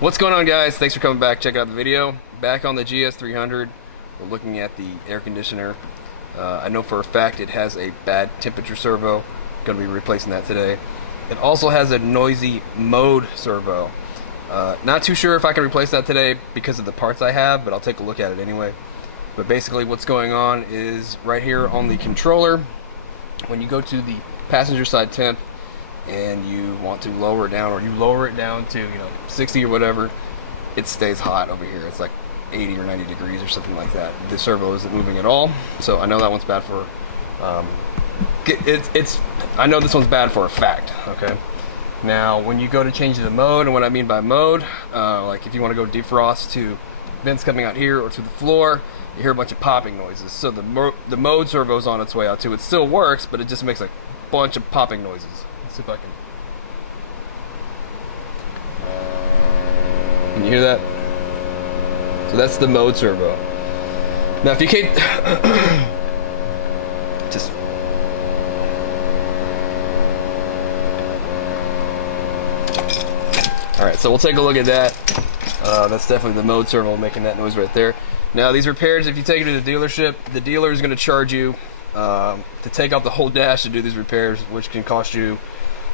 What's going on, guys? Thanks for coming back. Check out the video. Back on the Gs300, we're looking at the air conditioner. I know for a fact it has a bad temperature servo. Going to be replacing that today. It also has a noisy mode servo. Not too sure if I can replace that today because of the parts I have, but I'll take a look at it anyway. But basically what's going on is right here on the controller, when you go to the passenger side temp and you want to lower it down, or you lower it down to 60 or whatever, it stays hot over here. It's like 80 or 90 degrees or something like that. The servo isn't moving at all, so I know that one's bad for I know this one's bad for a fact. Okay, now when you go to change the mode, and what I mean by mode, like if you want to go defrost to vents coming out here or to the floor, you hear a bunch of popping noises. So the mode servo's on its way out too. It still works, but it just makes a bunch of popping noises. Let's see if I can you hear that? So that's the mode servo. Now if you can't just alright, so we'll take a look at that. That's definitely the mode servo making that noise right there. Now these repairs, if you take it to the dealership, the dealer is going to charge you to take out the whole dash to do these repairs, which can cost you,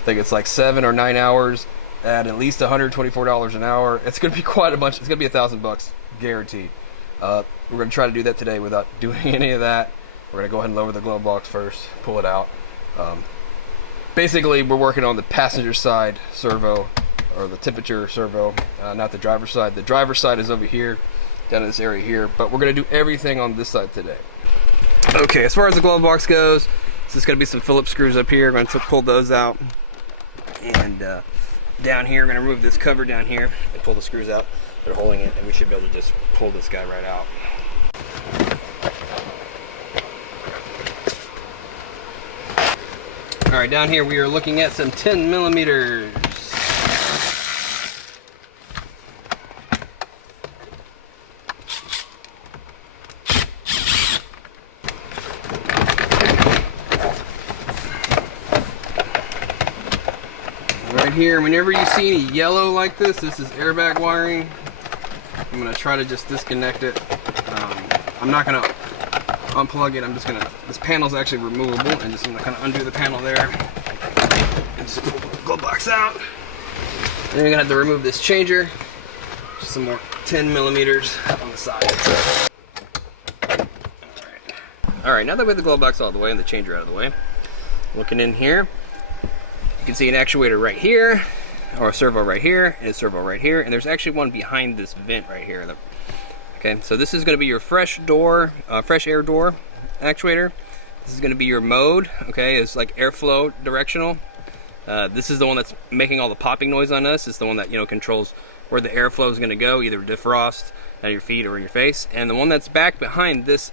I think it's like 7 or 9 hours at least $124 an hour. It's going to be quite a bunch. It's going to be $1,000 guaranteed. We're going to try to do that today without doing any of that. We're going to go ahead and lower the glove box first, pull it out. Basically, we're working on the passenger side servo, or the temperature servo, not the driver's side. The driver's side is over here, down in this area here, but we're going to do everything on this side today. Okay, as far as the glove box goes, this is going to be some Phillips screws up here. I'm going to pull those out, and down here, I'm going to remove this cover down here and pull the screws out. They're holding it, and we should be able to just pull this guy right out. All right, down here we are looking at some 10 millimeters. Right here, whenever you see any yellow like this is airbag wiring. I'm going to try to just disconnect it. I'm not going to unplug it. I'm just going to, this panel is actually removable, and just going to kind of undo the panel there and just pull the glove box out. Then you're going to have to remove this changer. Just some more 10 millimeters on the side. Alright, now that we have the glove box all the way and the changer out of the way, looking in here, you can see an actuator right here, or a servo right here, and a servo right here, and there's actually one behind this vent right here. Okay, so this is going to be your fresh air door actuator. This is going to be your mode. Okay, it's like airflow directional. This is the one that's making all the popping noise on us. It's the one that controls where the airflow is going to go, either defrost at your feet or in your face. And the one that's back behind this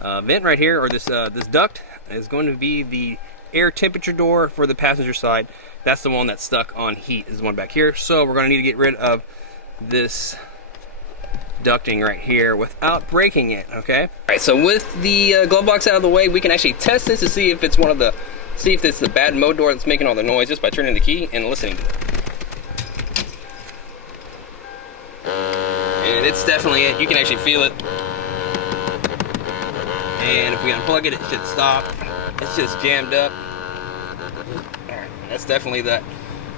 vent right here, or this duct, is going to be the air temperature door for the passenger side. That's the one that's stuck on heat, is the one back here. So we're going to need to get rid of this ducting right here without breaking it. Okay. All right. So with the glove box out of the way, we can actually test this to see if it's see if it's the bad mode door that's making all the noise, just by turning the key and listening to it. And it's definitely it. You can actually feel it. And if we unplug it, it should stop. It's just jammed up. Alright, that's definitely that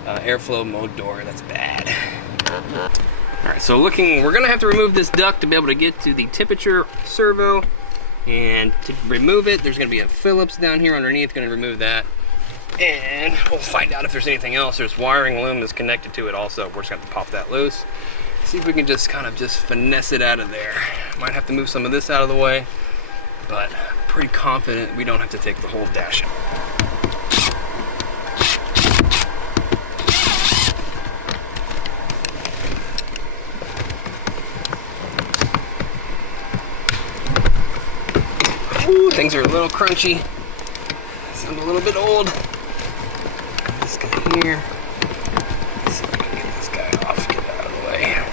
airflow mode door. That's bad. Alright, so we're going to have to remove this duct to be able to get to the temperature servo. And to remove it, there's going to be a Phillips down here underneath, going to remove that. And we'll find out if there's anything else. There's wiring loom that's connected to it also. We're just going to have to pop that loose. See if we can just kind of finesse it out of there. Might have to move some of this out of the way, but I'm pretty confident we don't have to take the whole dash out. Ooh, things are a little crunchy. Sound a little bit old. This guy here. Let's see if we can get this guy off, get it out of the way. Out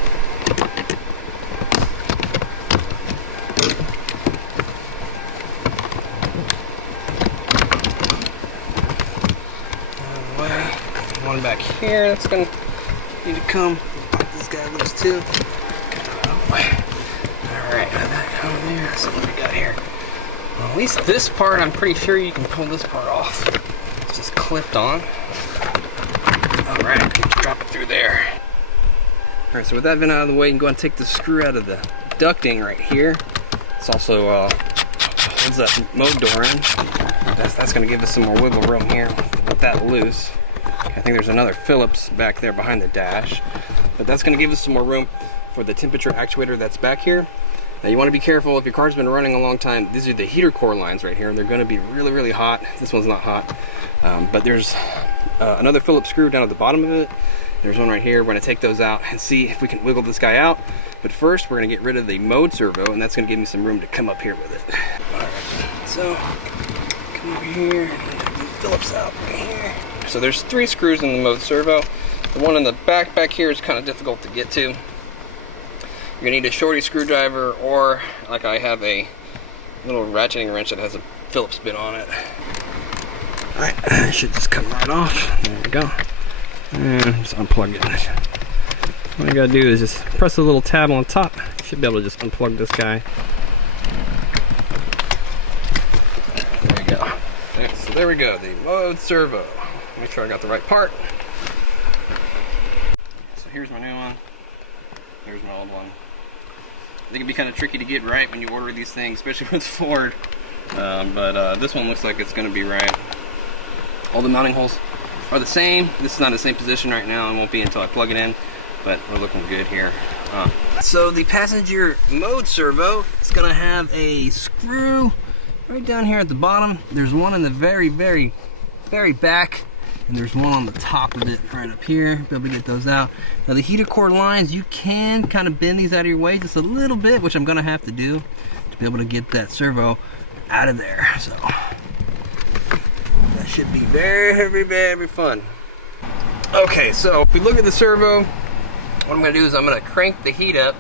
of the way. One back here that's gonna need to come. Pop this guy loose too. Alright, back on there. Let's see what we got here. Well, at least this part, I'm pretty sure you can pull this part off. It's just clipped on. Alright, drop it through there. Alright, so with that vent out of the way, you can go ahead and take the screw out of the ducting right here. It's also holds that mode door in. That's going to give us some more wiggle room here with that loose. I think there's another Phillips back there behind the dash, but that's going to give us some more room for the temperature actuator that's back here. Now you want to be careful if your car's been running a long time. These are the heater core lines right here. They're going to be really, really hot. This one's not hot, but there's another Phillips screw down at the bottom of it. There's one right here. We're going to take those out and see if we can wiggle this guy out. But first, we're going to get rid of the mode servo, and that's going to give me some room to come up here with it. All right, so come over here and take the Phillips out right here. So there's 3 screws in the mode servo. The one in the back here is kind of difficult to get to. You're going to need a shorty screwdriver, or like I have a little ratcheting wrench that has a Phillips bit on it. All right, it should just come right off. There we go. And just unplug it. All you gotta do is just press the little tab on top. You should be able to just unplug this guy. There you go. Okay, so there we go, the mode servo. Make sure I got the right part. So here's my new one. Here's my old one. I think it'd be kind of tricky to get right when you order these things, especially with Ford. But this one looks like it's gonna be right. All the mounting holes are the same. This is not in the same position right now and won't be until I plug it in, but we're looking good here. So the passenger mode servo is going to have a screw right down here at the bottom. There's one in the very, very, very back, and there's one on the top of it right up here. Be able to get those out. Now the heater core lines, you can kind of bend these out of your way just a little bit, which I'm going to have to do to be able to get that servo out of there. So that should be very, very fun. Okay, so if we look at the servo, what I'm going to do is I'm going to crank the heat up.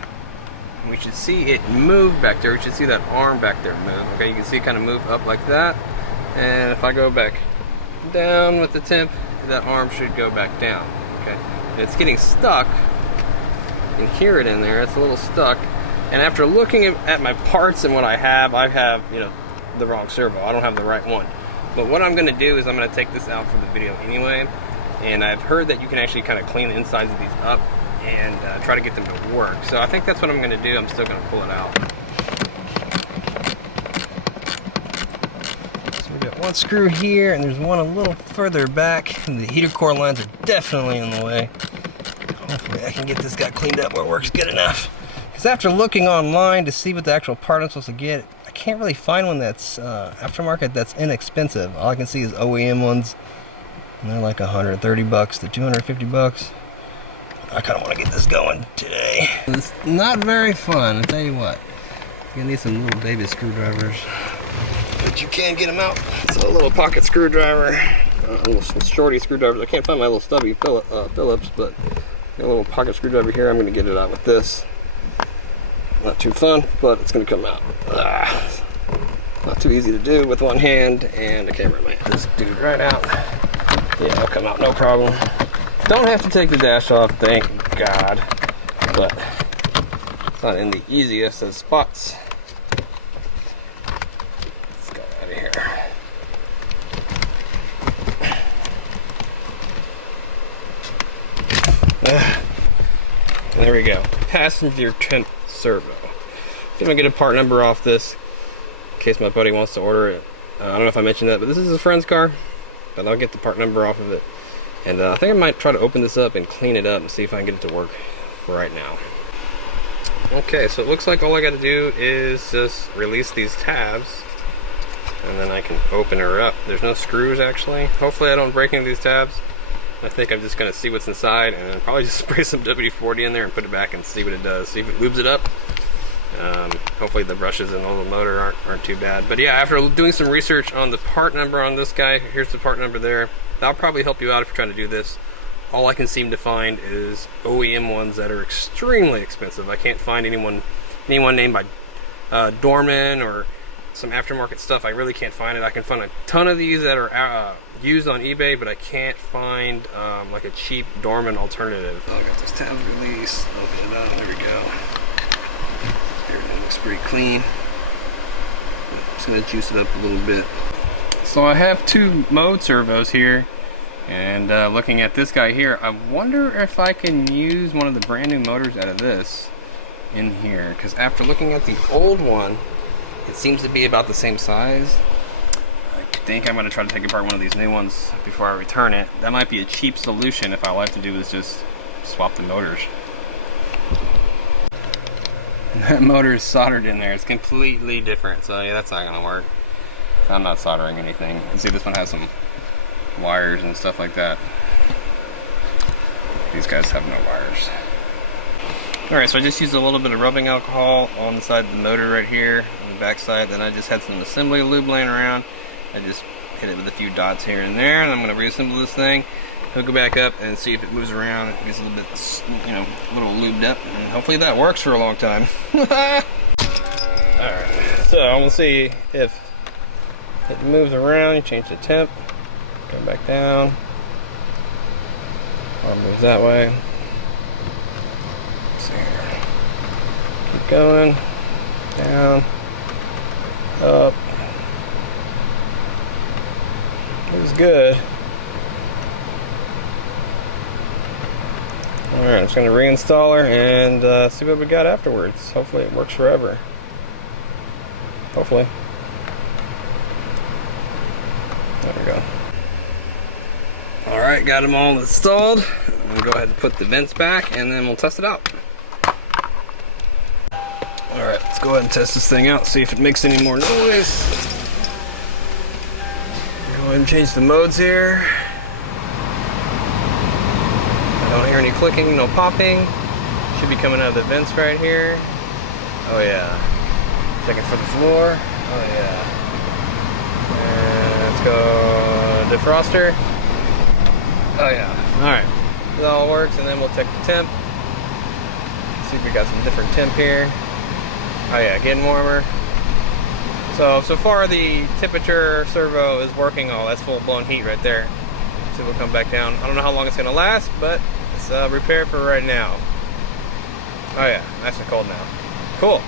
We should see it move back there. We should see that arm back there move. Okay, you can see it kind of move up like that. And if I go back down with the temp, that arm should go back down. Okay, it's getting stuck. You can hear it in there. It's a little stuck. And after looking at my parts and what I have, you know, the wrong servo. I don't have the right one. But what I'm going to do is I'm going to take this out for the video anyway, and I've heard that you can actually kind of clean the insides of these up and try to get them to work. So I think that's what I'm going to do. I'm still going to pull it out. So we got one screw here, and there's one a little further back. And the heater core lines are definitely in the way. Hopefully I can get this guy cleaned up where it works good enough. Because after looking online to see what the actual part I'm supposed to get, I can't really find one that's aftermarket that's inexpensive. All I can see is OEM ones, and they're like $130 to $250. I kind of want to get this going today. It's not very fun, I'll tell you what. You're gonna need some little baby screwdrivers, but you can get them out. So a little pocket screwdriver, little shorty screwdrivers. I can't find my little stubby Phillips, but a little pocket screwdriver here. I'm gonna get it out with this. Not too fun, but it's gonna come out. Not too easy to do with one hand, and the camera might this dude right out. Yeah, it'll come out no problem. Don't have to take the dash off, thank God, but it's not in the easiest of spots. Let's get out of here. There we go. Passenger temp servo. I'm gonna get a part number off this in case my buddy wants to order it. I don't know if I mentioned that, but this is a friend's car, but I'll get the part number off of it. And I think I might try to open this up and clean it up and see if I can get it to work for right now. Okay, so it looks like all I got to do is just release these tabs, and then I can open her up. There's no screws actually. Hopefully I don't break any of these tabs. I think I'm just going to see what's inside and then probably just spray some WD-40 in there and put it back and see what it does. See if it lubes it up. Hopefully the brushes and all the motor aren't too bad. But yeah, after doing some research on the part number on this guy, here's the part number there. That'll probably help you out if you're trying to do this. All I can seem to find is OEM ones that are extremely expensive. I can't find anyone named by Dorman or some aftermarket stuff. I really can't find it. I can find a ton of these that are used on eBay, but I can't find like a cheap Dorman alternative. Oh, I got this tabs release. Open it up. There we go. Everything looks pretty clean. Just gonna juice it up a little bit. So I have two mode servos here, and looking at this guy here, I wonder if I can use one of the brand new motors out of this in here, because after looking at the old one, it seems to be about the same size. I think I'm going to try to take apart one of these new ones before I return it. That might be a cheap solution if all I have to do is just swap the motors. That motor is soldered in there. It's completely different, so yeah, that's not going to work. I'm not soldering anything. You can see this one has some wires and stuff like that. These guys have no wires. Alright, so I just used a little bit of rubbing alcohol on the side of the motor right here, on the back side. Then I just had some assembly lube laying around. I just hit it with a few dots here and there, and I'm going to reassemble this thing, hook it back up, and see if it moves around. It gets a little bit, you know, a little lubed up, and hopefully that works for a long time. Alright, so I'm going to see if it moves around. You change the temp, go back down, or moves that way. Keep going, down, up. It was good. Alright, I'm just going to reinstall her and see what we got afterwards. Hopefully it works forever. Hopefully. There we go. Alright, got them all installed. I'm going to go ahead and put the vents back and then we'll test it out. Alright, let's go ahead and test this thing out, see if it makes any more noise. Go ahead and change the modes here. I don't hear any clicking, no popping. Should be coming out of the vents right here. Oh yeah. Checking for the floor. Oh yeah. And let's go defroster. Oh yeah. Alright. That all works, and then we'll check the temp. See if we got some different temp here. Oh yeah, getting warmer. So far the temperature servo is working. Oh, that's full-blown heat right there. So we'll come back down. I don't know how long it's gonna last, but it's repaired for right now. Oh yeah, nice and cold now. Cool.